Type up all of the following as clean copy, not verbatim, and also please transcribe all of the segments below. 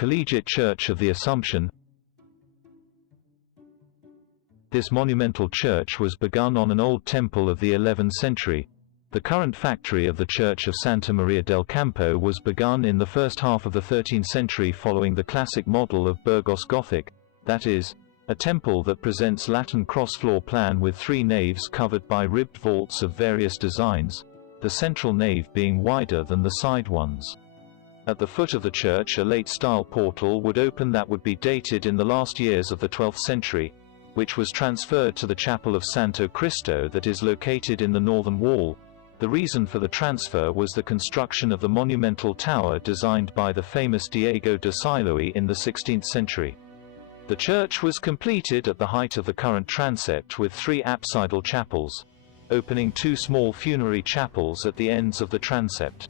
Collegiate Church of the Assumption. This monumental church was begun on an old temple of the 11th century. The current factory of the Church of Santa Maria del Campo was begun in the first half of the 13th century following the classic model of Burgos Gothic, that is, a temple that presents Latin cross-floor plan with 3 naves covered by ribbed vaults of various designs, the central nave being wider than the side ones. At the foot of the church a late-style portal would open that would be dated in the last years of the 12th century, which was transferred to the chapel of Santo Cristo that is located in the northern wall. The reason for the transfer was the construction of the monumental tower designed by the famous Diego de Siloe in the 16th century. The church was completed at the height of the current transept with 3 apsidal chapels, opening 2 small funerary chapels at the ends of the transept.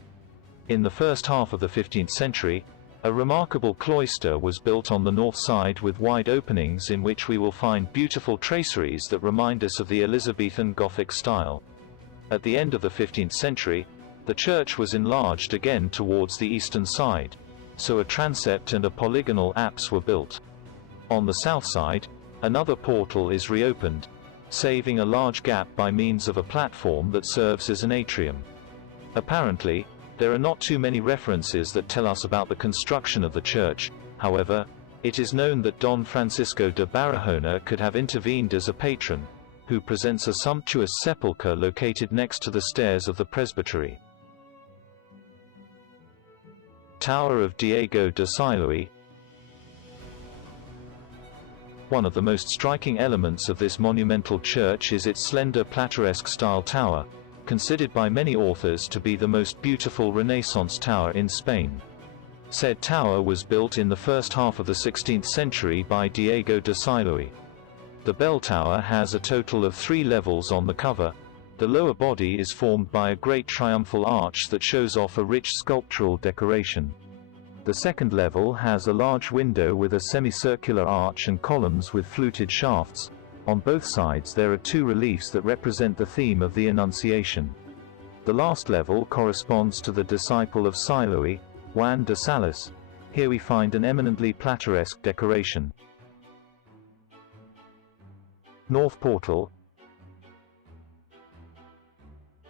In the first half of the 15th century, a remarkable cloister was built on the north side with wide openings in which we will find beautiful traceries that remind us of the Elizabethan Gothic style. At the end of the 15th century, the church was enlarged again towards the eastern side, so a transept and a polygonal apse were built. On the south side, another portal is reopened, saving a large gap by means of a platform that serves as an atrium. Apparently, there are not too many references that tell us about the construction of the church. However, it is known that Don Francisco de Barahona could have intervened as a patron, who presents a sumptuous sepulchre located next to the stairs of the presbytery. Tower of Diego de Siloe. One of the most striking elements of this monumental church is its slender plateresque style tower, considered by many authors to be the most beautiful Renaissance tower in Spain. Said tower was built in the first half of the 16th century by Diego de Siloe. The bell tower has a total of 3 levels on the cover. The lower body is formed by a great triumphal arch that shows off a rich sculptural decoration. The second level has a large window with a semicircular arch and columns with fluted shafts. On both sides there are 2 reliefs that represent the theme of the Annunciation. The last level corresponds to the disciple of Siloe, Juan de Salas. Here we find an eminently plateresque decoration. North Portal.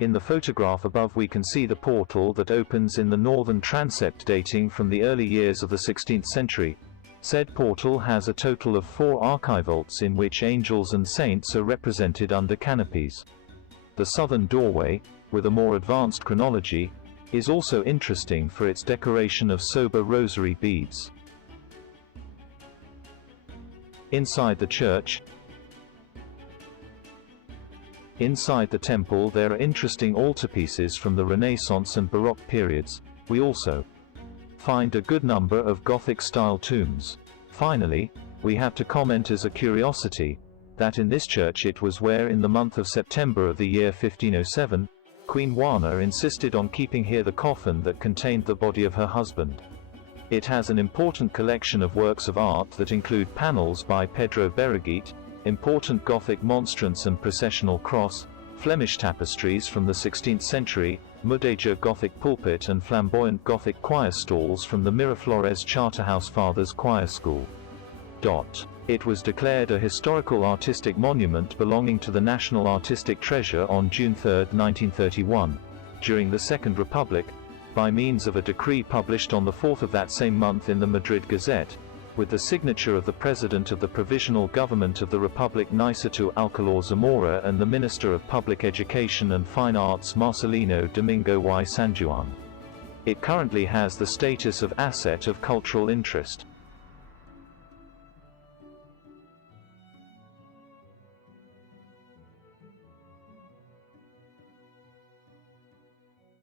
In the photograph above we can see the portal that opens in the northern transept dating from the early years of the 16th century. Said portal has a total of 4 archivolts in which angels and saints are represented under canopies. The southern doorway, with a more advanced chronology, is also interesting for its decoration of sober rosary beads. Inside the church. Inside the temple there are interesting altarpieces from the Renaissance and Baroque periods. We also find a good number of Gothic-style tombs. Finally, we have to comment as a curiosity, that in this church it was where in the month of September of the year 1507, Queen Juana insisted on keeping here the coffin that contained the body of her husband. It has an important collection of works of art that include panels by Pedro Berruguete, important Gothic monstrance and processional cross, Flemish tapestries from the 16th century, Mudéjar Gothic pulpit and flamboyant Gothic choir stalls from the Miraflores Charterhouse Fathers Choir School. It was declared a historical artistic monument belonging to the National Artistic Treasure on June 3, 1931, during the Second Republic, by means of a decree published on the 4th of that same month in the Madrid Gazette, with the signature of the President of the Provisional Government of the Republic Nicito Alcalá Zamora and the Minister of Public Education and Fine Arts Marcelino Domingo y San Juan. It currently has the status of asset of cultural interest.